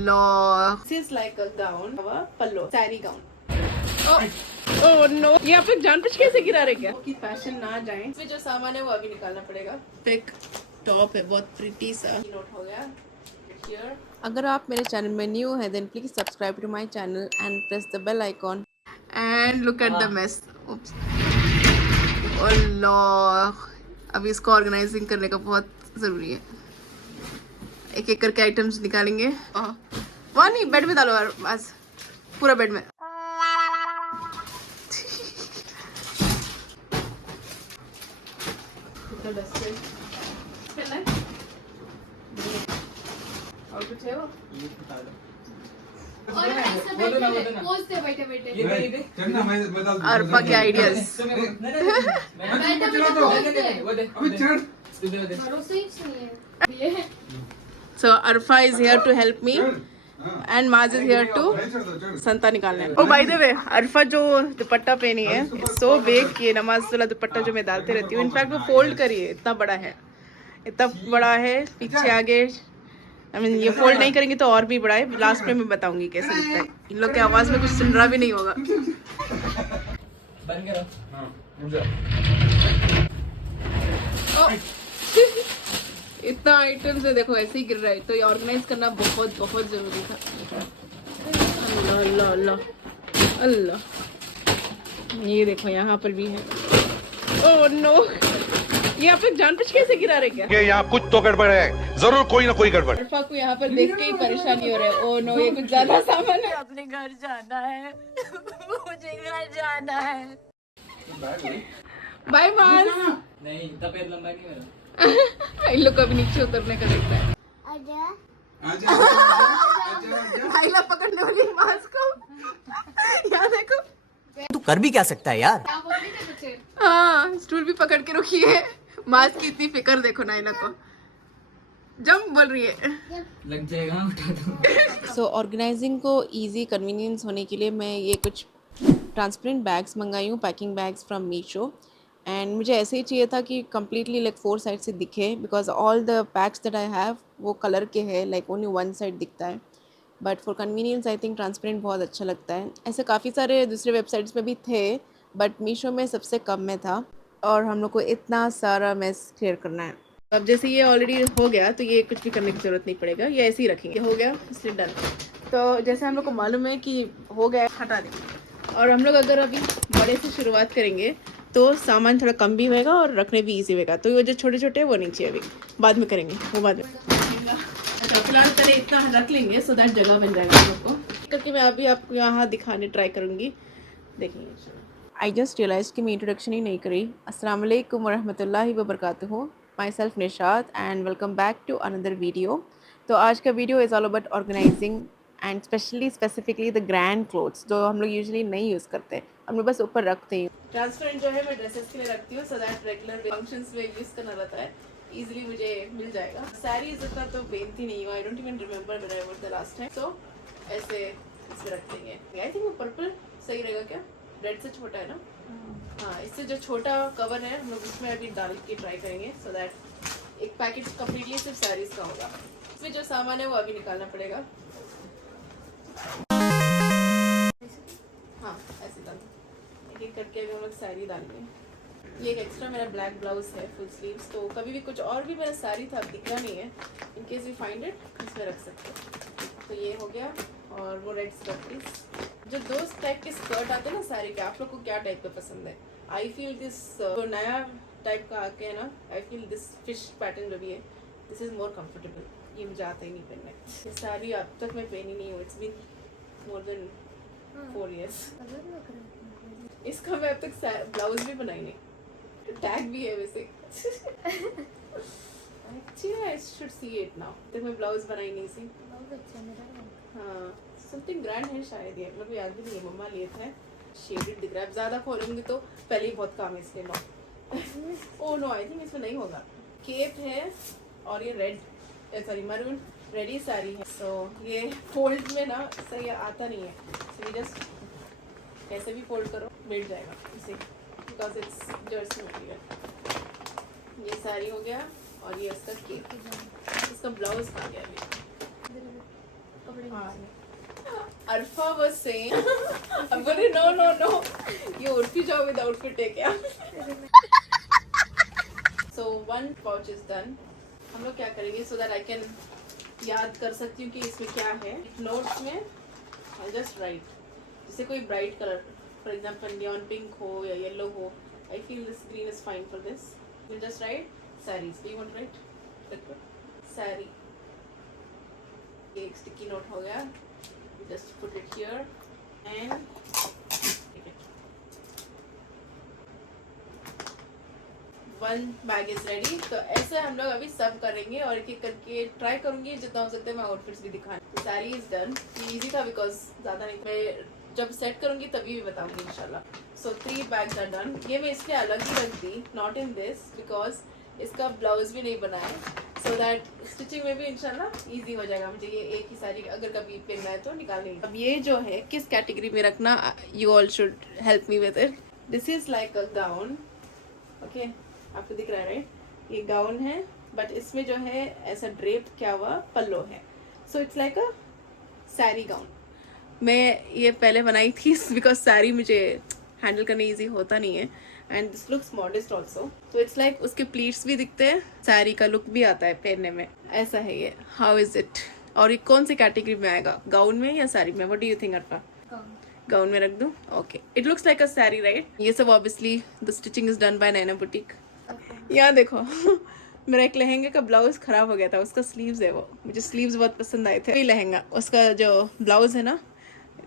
lord. This is like a gown, a pallo, saree gown. Oh no, ये आप लोग जानबूझ कैसे गिरा रहे क्या? कि फैशन ना जाए, इसमें जो सामान है वो अभी निकालना पड़ेगा. पिक टॉप है बहुत प्रिटी सा. नोट हो गया. Here. अगर आप मेरे चैनल में न्यू है then please subscribe to my channel and press the bell icon. And look at the mess. Oops. Oh lord. अभी इसको ऑर्गेनाइजिंग करने का बहुत जरूरी है. एक एक करके आइटम्स निकालेंगे. वहाँ नहीं, बेड में डालो यार, बस पूरा बेड में. और कुछ है वो? अर्पा के ideas. So Arfa is here to help me and Maz is here to संता निकालना है. Oh by the way, अर्फा जो दुपट्टा पहनी है so big कि नमाज वाला दुपट्टा जो मैं डालते रहती हूँ, इनफैक्ट वो फोल्ड करी है, इतना बड़ा है, इतना बड़ा है पीछे आगे. I mean, ये फोल्ड नहीं करेंगे तो और भी बड़ा है. लास्ट में मैं बताऊंगी कैसे दिखता है. इन लोग की आवाज में कुछ सुन रहा भी नहीं होगा. इतना आइटम्स है, देखो ऐसे ही गिर रहा है, तो ये ऑर्गेनाइज करना बहुत बहुत जरूरी था. अल्लाह अल्लाह अल्लाह अल्लाह. ये देखो यहाँ पर भी है. ओह नो, ये आप लोग जानबूझ कैसे गिरा रहे क्या? ये यहाँ कुछ तो गड़बड़ है, जरूर कोई ना कोई गड़बड़. अर्फा को यहाँ पर देख के ही परेशानी हो रहा है. ओह नो, ये कुछ ज्यादा सामान है. अपने घर जाना है, मुझे घर जाना है. Bye bye. नहीं, इतना पैर लंबा नहीं मेरा. इन लोग को अभी नीचे उतरने का देखता है. भाई लोग पकड़ने वाली मास्क को यहाँ देखो. तू कर भी क्या सकता है यार. हाँ, स्टूल भी पकड़ के रखी है. मास्क की इतनी फिक्र देखो ना इन लोग को. जंप बोल रही है. लग जाएगा, उठा दो. सो ऑर्गेनाइजिंग को इजी कन्वीनियंस होने के लिए मैं ये कुछ ट्रांसपेरेंट बैग्स मंगाई हूँ, packing bags from Meesho. And मुझे ऐसे ही चाहिए था कि कम्प्लीटली लाइक 4 साइड से दिखे, because all the PACS that I have वो कलर के हैं, लाइक ओनली 1 साइड दिखता है. But for convenience I think transparent बहुत अच्छा लगता है. ऐसे काफ़ी सारे दूसरे वेबसाइट्स पे भी थे बट मीशो में सबसे कम में था. और हम लोग को इतना सारा मेस क्लियर करना है. अब जैसे ये ऑलरेडी हो गया तो ये कुछ भी करने की ज़रूरत नहीं पड़ेगा, ये ऐसे ही रखेंगे. हो गया, इसलिए डन. तो जैसे हम लोग को मालूम है कि हो गया, हटा देंगे. और हम लोग अगर अभी बड़े से शुरुआत करेंगे तो सामान थोड़ा कम भी होएगा और रखने भी ईजी होएगा. तो वो जो छोटे छोटे वो नहीं चाहिए, अभी बाद में करेंगे, वो बाद में. अच्छा, फिलहाल पहले इतना रख लेंगे सो दैट जगह बन जाएगा हम लोग को. करके मैं अभी आपको यहाँ दिखाने ट्राई करूँगी, देखेंगे. आई जस्ट रियलाइज कि मैं इंट्रोडक्शन ही नहीं करी. अस्सलाम वालेकुम वरहमतुल्लाहि वबरकातुहू. Myself Nishat and welcome back to another video. तो आज का video is all about organising and specifically the grand clothes जो हम लोग यूजुअली नहीं यूज़ करते, हम लोग बस ऊपर रखते हैं. ट्रांसपेरेंट जो है मैं ड्रेसेस के लिए रखती हूँ सो दैट रेगुलर फंक्शंस में यूज़ करना रहता है, इजीली मुझे मिल जाएगा. साड़ीज़ इतना तो पहनती नहीं हूँ, I don't even remember when I was the last time. So ऐसे इसमें रख देंगे. आई थिंक वो पर्पल सही रहेगा क्या? रेड से छोटा है ना. हाँ, इससे जो छोटा कवर है हम लोग उसमें अभी डाल के ट्राई करेंगे सो दैट एक पैकेट कम्प्लीटली सिर्फ साड़ीज़ का होगा. इसमें जो सामान है वो अभी निकालना पड़ेगा. हाँ, ऐसे डाल एक एक करके अभी हम लोग साड़ी डालेंगे. ये एक एक्स्ट्रा मेरा ब्लैक ब्लाउज है फुल स्लीव्स, तो कभी भी कुछ और भी मेरा साड़ी था दिख रहा नहीं है, in case we find it इसमें रख सकते हैं. तो ये हो गया. और वो रेड स्कर्ट प्लीज. जो 2 टाइप के स्कर्ट आते हैं ना साड़ी के, आप लोग को क्या टाइप का पसंद है? आई फील दिस जो नया टाइप का आके है ना, I feel this fish pattern जो भी है दिस इज़ मोर कम्फर्टेबल. ये मुझे आता ही नहीं पहनना. ये साड़ी अब तक मैं पहनी नहीं हूँ. It's been more than 4 years. इसका मैं अब तक ब्लाउज भी बनाई नहीं, टैग भी है वैसे. Actually I should see it now. तक मैं ब्लाउज बनाई नहीं सी. हाँ, समथिंग ग्रैंड है शायद, ये मतलब याद भी नहीं है. मम्मा लिए थे. शेडेड दिख रहा है, ज़्यादा खोलूँगी तो पहले ही बहुत काम है इसलिए. ओह नो, आई थिंक इसमें नहीं होगा. केप है और ये red sorry maroon ready sari है. सो ये फोल्ड में ना सही आता नहीं है. सो ये जस्ट कैसे भी फोल्ड करो मिल जाएगा इसे, बिकॉज इट्स जर्सी मटेरियल. ये साड़ी हो गया और ये इसका केप. इसका ब्लाउज आ गया अभी. Arfa was saying, I'm going to no. You urfi jao with outfit hai kya? So one pouch is done. हम लोग क्या करेंगे so that I can याद कर सकती हूँ कि इसमें क्या है. Notes में I'll just write. जैसे कोई bright color, for example neon pink हो या yellow हो. I feel this green is fine for this. We'll just write sarees. Do you want to write? Let's go. Saree. एक sticky note हो गया. Just put it here and take it. One bag is ready. तो ऐसे हम लोग अभी सब करेंगे और एक-एक करके ट्राई करूंगी जितना हो सकता है मैं आउटफिट्स भी दिखाने. सारी इज डन. इजी था बिकॉज ज़्यादा नहीं. मैं जब सेट करूंगी तभी भी बताऊंगी इंशाल्लाह. सो 3 bags आर डन. ये मैं इसलिए अलग ही रख दी, नॉट इन दिस, बिकॉज इसका ब्लाउज भी नहीं बना है. सो दैट स्टिचिंग में भी इंशाल्लाह इजी हो जाएगा. मुझे ये एक ही साड़ी अगर कभी पहनना है तो निकालनी है. अब ये जो है किस कैटेगरी में रखना, you all should help me with it. This is like a gown. Okay, आपको दिख रहा है राइट? ये गाउन है बट इसमें जो है ऐसा ड्रेप क्या हुआ पल्लो है. So it's like a sari gown. मैं ये पहले बनाई थी बिकॉज साड़ी मुझे हैंडल करने इजी होता नहीं है. And this looks modest also. तो इट्स लाइक उसके प्लीट्स भी दिखते हैं, साड़ी का लुक भी आता है पहनने में. ऐसा है ये. How is it? और ये कौन सी कैटेगरी में आएगा, गाउन में या साड़ी में? What do you think Arpa? Gown में रख दूं? Okay. It looks like a sari right? ये सब obviously the stitching is done by Naina boutique. यहाँ देखो मेरा एक लहंगे का ब्लाउज खराब हो गया था. उसका स्लीव्स है, वो मुझे स्लीव्स बहुत पसंद आए थे. वही लहंगा, उसका जो ब्लाउज है ना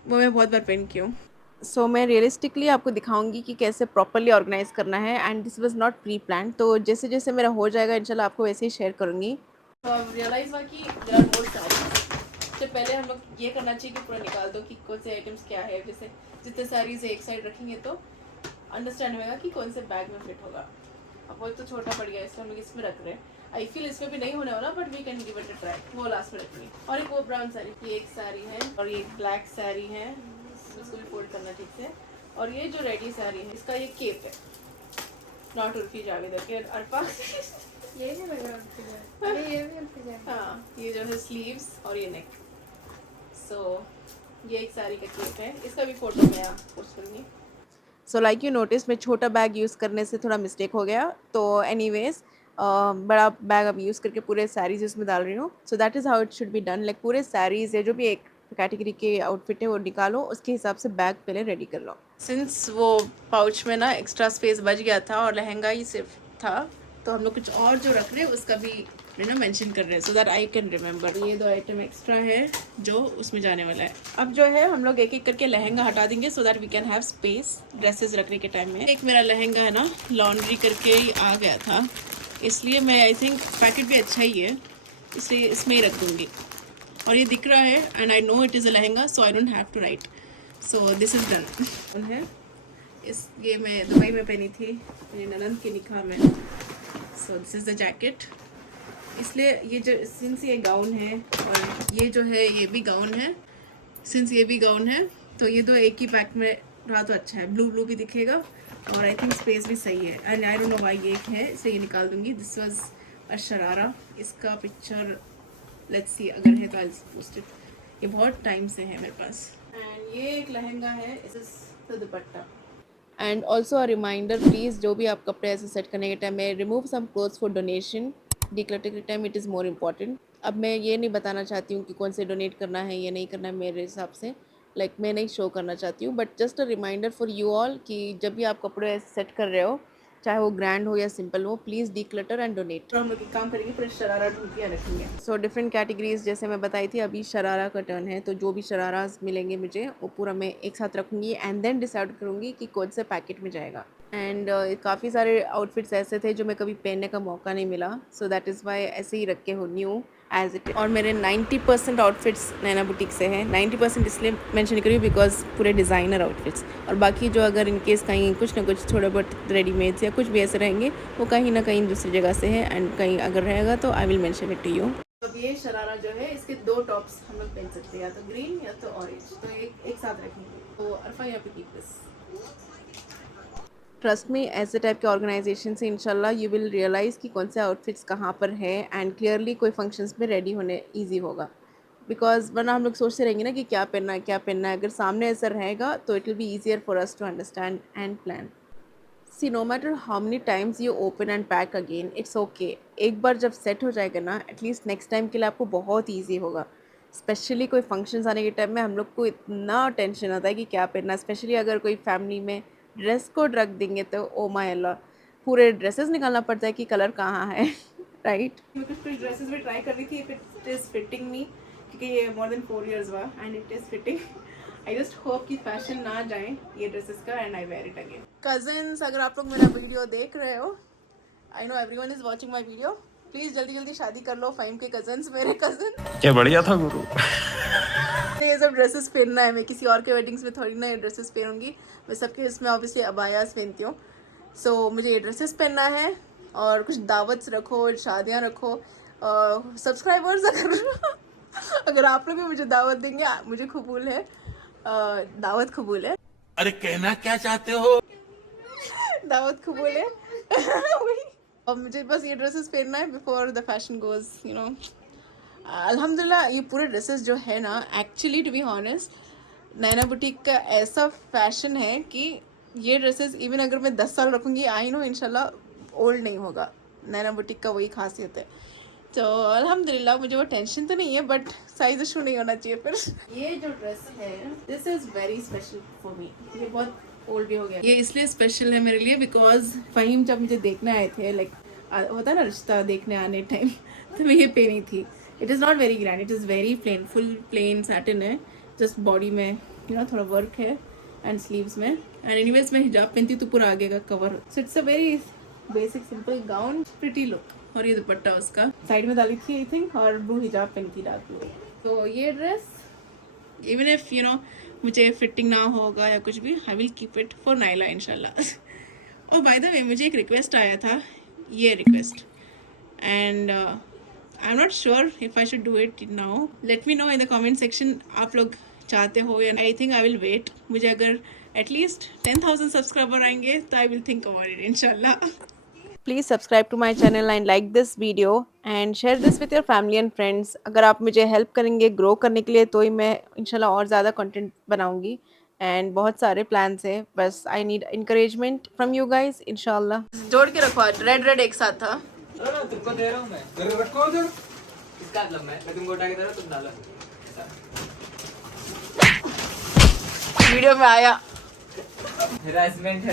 वो मैं बहुत बार पहन की हूँ. सो मैं रियलिस्टिकली आपको दिखाऊंगी कि कैसे प्रॉपरली ऑर्गेनाइज करना है. And this was not pre plan. तो जैसे जैसे मेरा हो जाएगा इंशाल्लाह आपको वैसे ही शेयर करूँगी. तो अब रियलाइज हुआ कि देयर आर मोर साड़ीज. तो पहले हम लोग ये करना चाहिए कि पूरा निकाल दो कि कौन से आइटम्स क्या है. जैसे जितने साड़ीज एक साइड रखेंगे तो अंडरस्टैंड होगा कि कौन से बैग में फिट होगा. अब वो तो छोटा पड़ गया इसलिए हम लोग इसमें रख रहे हैं. आई फील इसमें भी नहीं होने वाला but we can give it a try. वो लास्ट में रखनी. और एक वो ब्राउन साड़ी, ये एक साड़ी है और ये ब्लैक साड़ी है. इसको भी फोल्ड करना ठीक से. और ये जो रेडी साड़ी है इसका ये केप है, नॉट उर्फी जावेद के. अर्पा ये नहीं लग रहा उल्टी अरे ये भी उल्टी जाए. हाँ, ये जो है स्लीव्स और ये नेक. सो ये एक साड़ी का केप है. इसका भी फोटो मैं पोस्ट करूँगी. सो लाइक यू नोटिस मैं छोटा बैग यूज़ करने से थोड़ा मिस्टेक हो गया. तो एनीवेज बड़ा बैग अब यूज़ करके पूरे साड़ीज़ उसमें डाल रही हूँ. So that is how it should be done. Like पूरे साड़ीज़ है जो भी एक कैटेगरी के आउटफिट है वो निकालो, उसके हिसाब से बैग पहले रेडी कर लो. सिंस वो पाउच में ना एक्स्ट्रा स्पेस बच गया था और लहंगा ही सिर्फ था तो हम लोग कुछ और जो रख रहे हैं उसका भी ना मेंशन कर रहे हैं so that I can remember. ये 2 आइटम एक्स्ट्रा है जो उसमें जाने वाला है. अब जो है हम लोग एक एक करके लहंगा हटा देंगे so that we can have space dresses रखने के टाइम में. एक मेरा लहंगा है ना लॉन्ड्री करके ही आ गया था, इसलिए मैं आई थिंक पैकेट भी अच्छा ही है इसलिए इसमें ही रख दूँगी. और ये दिख रहा है and I know it is a lehenga so I don't have to write. So this is done है. ये मैं दुबई में पहनी थी मेरी ननद के निकाह में. सो दिस इज़ द जैकेट. इसलिए ये जो सिंस ये गाउन है और ये जो है ये भी गाउन है, सिंस ये भी गाउन है तो ये 2 एक ही पैक में रहा तो अच्छा है. ब्लू ब्लू भी दिखेगा और आई थिंक स्पेस भी सही है. And I don't know why ये एक है इसलिए ये निकाल दूंगी. This was a sharara. इसका पिक्चर लेट्स सी अगर है तो आई पोस्ट इट. ये बहुत टाइम से है मेरे पास. एंड ये एक लहंगा है, this is the dupatta. And also a reminder please जो भी आप कपड़े ऐसे सेट करने के टाइम में remove some clothes for donation. Declutter के time it is more important. अब मैं ये नहीं बताना चाहती हूँ कि कौन से डोनेट करना है या नहीं करना है मेरे हिसाब से. लाइक मैं नहीं शो करना चाहती हूँ but just a reminder for you all कि जब भी आप कपड़े ऐसे सेट कर रहे हो चाहे वो ग्रैंड हो या सिंपल हो प्लीज़ डिक्लटर एंड डोनेट. तो हम लोग एक काम करेंगे पूरे शरारा ढूंढिया रखेंगे. सो डिफरेंट कैटेगरीज जैसे मैं बताई थी अभी शरारा का टर्न है तो जो भी शराराज मिलेंगे मुझे वो पूरा मैं एक साथ रखूँगी एंड देन डिसाइड करूँगी कि कौन से पैकेट में जाएगा. एंड काफ़ी सारे आउटफिट्स ऐसे थे जो मैं कभी पहनने का मौका नहीं मिला सो दैट इज़ वाई ऐसे ही रख के हो न्यू एज इट. और मेरे 90% आउटफिट्स नैना बुटीक से हैं. 90% इसलिए मेंशन करी बिकॉज पूरे डिज़ाइनर आउटफिट्स. और बाकी जो अगर इनकेस कहीं कुछ ना कुछ थोड़ा बहुत रेडीमेड्स या कुछ भी ऐसे रहेंगे वो कहीं ना कहीं दूसरी जगह से है एंड कहीं अगर रहेगा तो I will mention it to you. अब ये शरारा जो है इसके 2 टॉप्स हम लोग पहन सकते हैं, या तो ग्रीन या तो ऑरेंज. तो एक साथ रखेंगे. तो अरफा यहाँ पे कीप दिस. ट्रस्ट में ऐसे टाइप के ऑर्गेनाइजेशन से इंशाल्लाह यू विल रियलाइज़ कि कौन से आउटफिट्स कहाँ पर है एंड क्लियरली कोई फंक्शंस में रेडी होने ईजी होगा. बिकॉज वरना हम लोग सोचते रहेंगे ना कि क्या पहनना है क्या पहनना है. अगर सामने ऐसा रहेगा तो it will be easier for us to understand and plan. See no matter how many times you open and pack again, it's okay. एक बार जब सेट हो जाएगा ना, एटलीस्ट नेक्स्ट टाइम के लिए आपको बहुत ईजी होगा. स्पेशली कोई फंक्शंस आने के टाइम में हम लोग को इतना टेंशन आता है कि क्या पहनना है. स्पेशली अगर कोई फैमिली में ड्रेस कोड रख देंगे तो ओ माय अल्लाह, पूरे ड्रेसेस निकालना पड़ता है कि कलर कहाँ है. राइट. मैं कुछ ड्रेसेस भी ट्राई कर रही थी, if it is fitting me, क्योंकि ये मोर देन 4 years हुआ and it is fitting. I just hope कि फैशन ना जाए ये ड्रेसेस का and I wear it again. Cousins, अगर आप लोग मेरा वीडियो देख रहे हो, I know everyone is watching my video, please जल्दी जल्दी शादी कर लो फ़हीम के कजन्स, मेरे कजन. क्या बढ़िया था गुरु. ये सब ड्रेसेस पहनना है. मैं किसी और के वेडिंग्स में थोड़ी ना ये ड्रेसेस पहनूंगी. मैं सबके इसमें ऑब्वियसली अबायास पहनती हूँ. सो मुझे ये ड्रेसेस पहनना है और कुछ दावत्स रखो, शादियाँ रखो. सब्सक्राइबर्स अगर आप लोग भी मुझे दावत देंगे, मुझे कबूल है. दावत कबूल है. अरे कहना क्या चाहते हो? दावत कबूल है. वही. और मुझे बस ये ड्रेसेस पहनना है before the fashion goes, you know. अल्हम्दुलिल्लाह ये पूरे ड्रेसेस जो है ना, actually to be honest, Naina boutique का ऐसा फैशन है कि ये ड्रेसेस इवन अगर मैं 10 साल रखूँगी, आई नो इंशाल्लाह ओल्ड नहीं होगा. नैना बुटीक का वही खासियत है. तो अल्हम्दुलिल्लाह मुझे वो टेंशन तो नहीं है, बट साइज इशू नहीं होना चाहिए फिर. ये जो ड्रेस है, this is very special for me. ये बहुत ओल्ड भी हो गया. ये इसलिए स्पेशल है मेरे लिए बिकॉज फ़हीम जब मुझे देखने आए थे, लाइक होता है ना रिश्ता देखने आने टाइम, तो मैं ये पहनी थी. It is not very grand, it is very plain, full plain satin है. जस्ट बॉडी में यू नो थोड़ा वर्क है एंड स्लीव्स में. एंड एनीवेज मैं हिजाब पहनती तो पूरा आगे का cover. So it's a very basic simple gown, pretty look. और ये दुपट्टा उसका साइड में डाली थी आई थिंक, और ब्लू हिजाब पहनी थी डार्क ब्लू. तो ये dress even if you know मुझे फिटिंग ना होगा या कुछ भी, I will keep it for Naila इंशाल्लाह. और बाय द वे मुझे एक रिक्वेस्ट आया था, ये request, and I am not sure if I should do it now. Let me know in the comment section आप लोग चाहते हो या. I think I will wait. मुझे अगर एटलीस्ट 10,000 सब्सक्राइबर आएंगे तो I will think about it इंशाल्लाह. Please subscribe to my channel and like this video and share this with your family and friends. अगर आप मुझे हेल्प करेंगे ग्रो करने के लिए तो ही मैं इंशाल्लाह और ज़्यादा कंटेंट बनाऊंगी. एंड बहुत सारे प्लान्स है, बस I need encouragement from you guys इंशाल्लाह. जोड़ के रखो. आज रेड रेड एक साथ था. तुमको दे रहा हूँ मैं. रखो उधर. इसका मतलब मैं तुमको उठा के दे रहा हूँ, तुम डालो. वीडियो में आया. Harassment.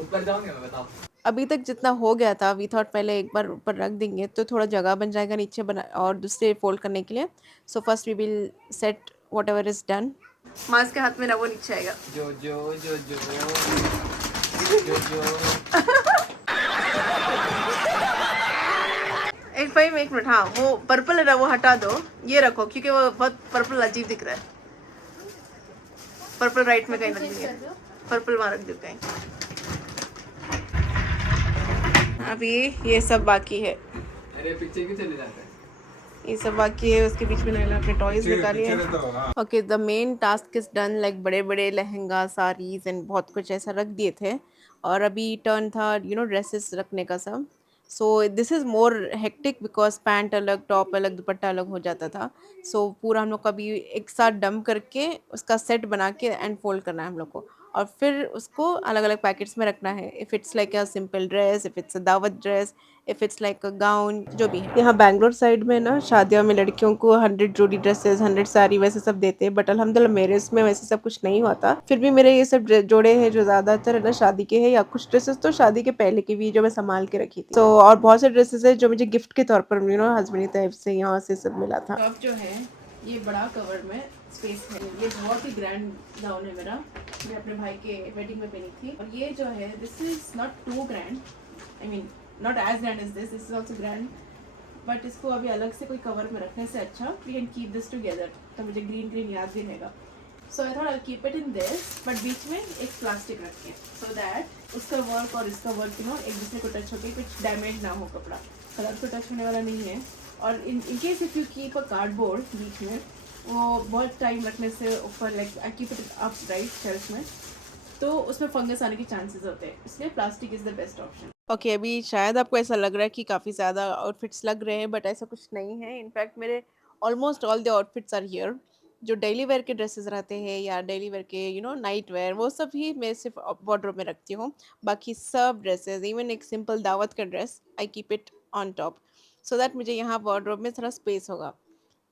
ऊपर जाऊंगे मैं, बताओ. अभी तक जितना हो गया था, वी थॉट पहले एक बार ऊपर रख देंगे तो थोड़ा जगह बन जाएगा नीचे बना और दूसरे फोल्ड करने के लिए. So first we will set whatever is done. Mask के हाथ में ना वो नीचे आएगा. एक भाई में 1 मिनट. हाँ वो पर्पल है ना, वो हटा दो. ये रखो क्योंकि वो बहुत पर्पल अजीब दिख रहा है. पर्पल राइट में कहीं रख दीजिए. पर्पल वहाँ रख दो कहीं. अभी ये सब बाकी है. अरे पीछे क्यों चले जाते हैं? ये सब बाकी है. उसके बीच में नैना अपने टॉयज निकाली है. Okay, the main task is done. Like बड़े बड़े लहंगा, साड़ीज एंड बहुत कुछ ऐसा रख दिए थे और अभी टर्न था यू नो ड्रेसेस रखने का सब. सो this is more hectic because pant अलग, टॉप अलग, दुपट्टा अलग हो जाता था. सो पूरा हम लोग का भी एक साथ डंप करके उसका सेट बना के एंड फोल्ड करना है हम लोग को और फिर उसको अलग अलग पैकेट्स में रखना है. If it's like a simple dress, if it's a दावत dress, if it's like a gown, जो भी है. यहाँ बैंगलोर साइड में ना शादियों में लड़कियों को 100 जोड़ी ड्रेसेस, 100 साड़ी वैसे सब देते हैं. बट अल्हम्दुलिल्लाह मेरे इसमें वैसे सब कुछ नहीं होता. फिर भी मेरे ये सब जोड़े हैं जो ज़्यादातर है ना शादी के हैं, या कुछ ड्रेसेस तो शादी के पहले की भी जो मैं संभाल के रखी थी. तो और बहुत से ड्रेसेस है जो मुझे गिफ्ट के तौर पर यू नो हस्बैंड की तरफ से यहाँ से सब मिला था. टॉप जो है ये बड़ा कवर में स्पेस है. ये बहुत ही ग्रैंड गाउन है मेरा. मैं अपने भाई के वेडिंग में पहनी थी. और ये जो है this is not too grand, I mean not as grand as this is also grand. But इसको अभी अलग से कोई कवर में रखने से अच्छा we can keep this together. तो मुझे ग्रीन याद भी रहेगा. So I thought I keep it in this, but बीच में एक प्लास्टिक रख के, सो दैट उसका वर्क और इसका वर्क यू नो एक दूसरे को टच होकर कुछ डैमेज ना हो. कपड़ा कलर को टच होने वाला नहीं है. और in case if you keep a cardboard बीच में, वो बहुत टाइम रखने से ऊपर like I keep it up right shelf में, तो उसमें फंगस आने के चांसेस होते हैं. इसलिए plastic is the best option. Okay अभी शायद आपको ऐसा लग रहा है कि काफ़ी ज़्यादा आउटफिट्स लग रहे हैं बट ऐसा कुछ नहीं है इनफैक्ट मेरे almost all the outfits are here जो डेली वेयर के ड्रेसेस रहते हैं या डेली वेयर के नाइट वेयर वो सब ही मैं सिर्फ वार्डरोब में रखती हूँ बाकी सब ड्रेसेस इवन एक सिंपल दावत का dress I keep it on top so that मुझे यहाँ वार्डरोब में थोड़ा स्पेस होगा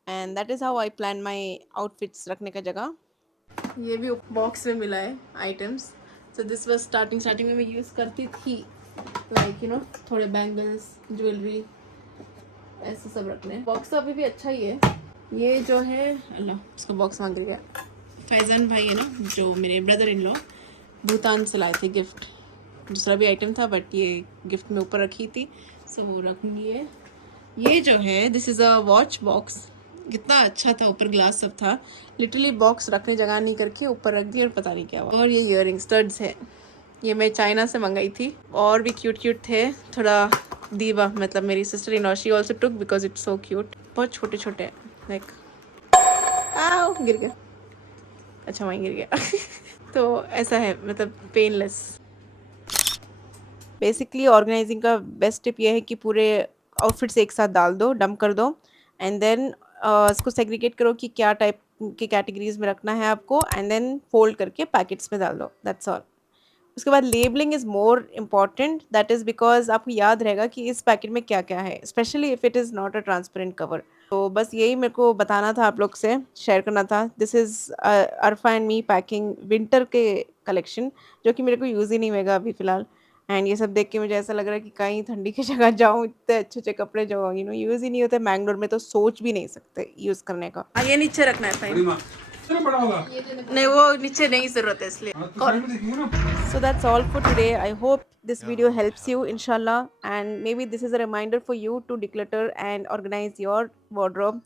and that is how I plan my outfits रखने का जगह ये भी बॉक्स में मिला है items so this was starting में मैं यूज़ करती थी लाइक थोड़े बैंगल्स ज्वेलरी ऐसे सब रखने बॉक्स तो अभी भी अच्छा ही है ये जो है अल्लाह उसका बॉक्स मांग गया फैज़ान भाई है ना जो मेरे ब्रदर इन लॉ भूटान से लाए थे गिफ्ट दूसरा भी आइटम था बट ये गिफ्ट में ऊपर रखी थी सो वो रखूँगी ये जो है this is a watch box कितना अच्छा था ऊपर ग्लास सब था लिटरली बॉक्स रखने जगह नहीं करके ऊपर रख दिया और पता नहीं क्या हुआ और ये इयररिंग स्टड्स है ये मैं चाइना से मंगाई थी और भी क्यूट थे थोड़ा दीवा मतलब मेरी sister in law she also took because it's so cute बहुत छोटे छोटे लाइक आओ गिर गया अच्छा वहीं गिर गया तो ऐसा है मतलब पेनलेस बेसिकली ऑर्गेनाइजिंग का बेस्ट टिप ये है कि पूरे आउटफिट्स एक साथ डाल दो डंप कर दो एंड देन इसको सेग्रीगेट करो कि क्या टाइप के कैटेगरीज में रखना है आपको एंड देन फोल्ड करके पैकेट्स में डाल दो दैट्स ऑल उसके बाद labelling is more important that is because आपको याद रहेगा कि इस पैकेट में क्या क्या है specially if it is not a transparent cover तो बस यही मेरे को बताना था आप लोग से शेयर करना था this is Arfa and me packing winter के कलेक्शन जो कि मेरे को यूज़ ही नहीं होगा अभी फ़िलहाल एंड ये सब देख के मुझे ऐसा लग रहा है कि कहीं ठंडी की जगह जाऊँ इतने अच्छे अच्छे कपड़े जो यूज़ ही नहीं होते मैंगलोर में तो सोच भी नहीं सकते यूज़ करने का ये नीचे रखना है फाइन नहीं वो नीचे नहीं जरूरत है इसलिए और So that's all for today. I hope this video helps you, inshallah. And maybe this is a reminder for you to declutter and organize your wardrobe.